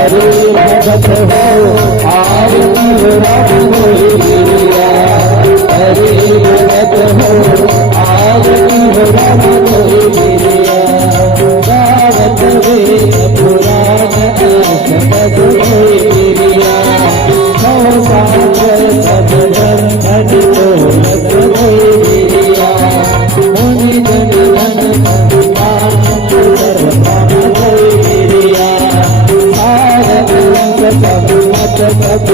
भगत हो आरती हो राम गिरिया, हरे भगत हो आरती हो राम गिरिया, गावत वेद पुराण शब्द गिरिया, नौ सागर सब बंधन ढोलक गिरिया, मुनि जन मन संतान सुंदर पान गिरिया, सब मत सब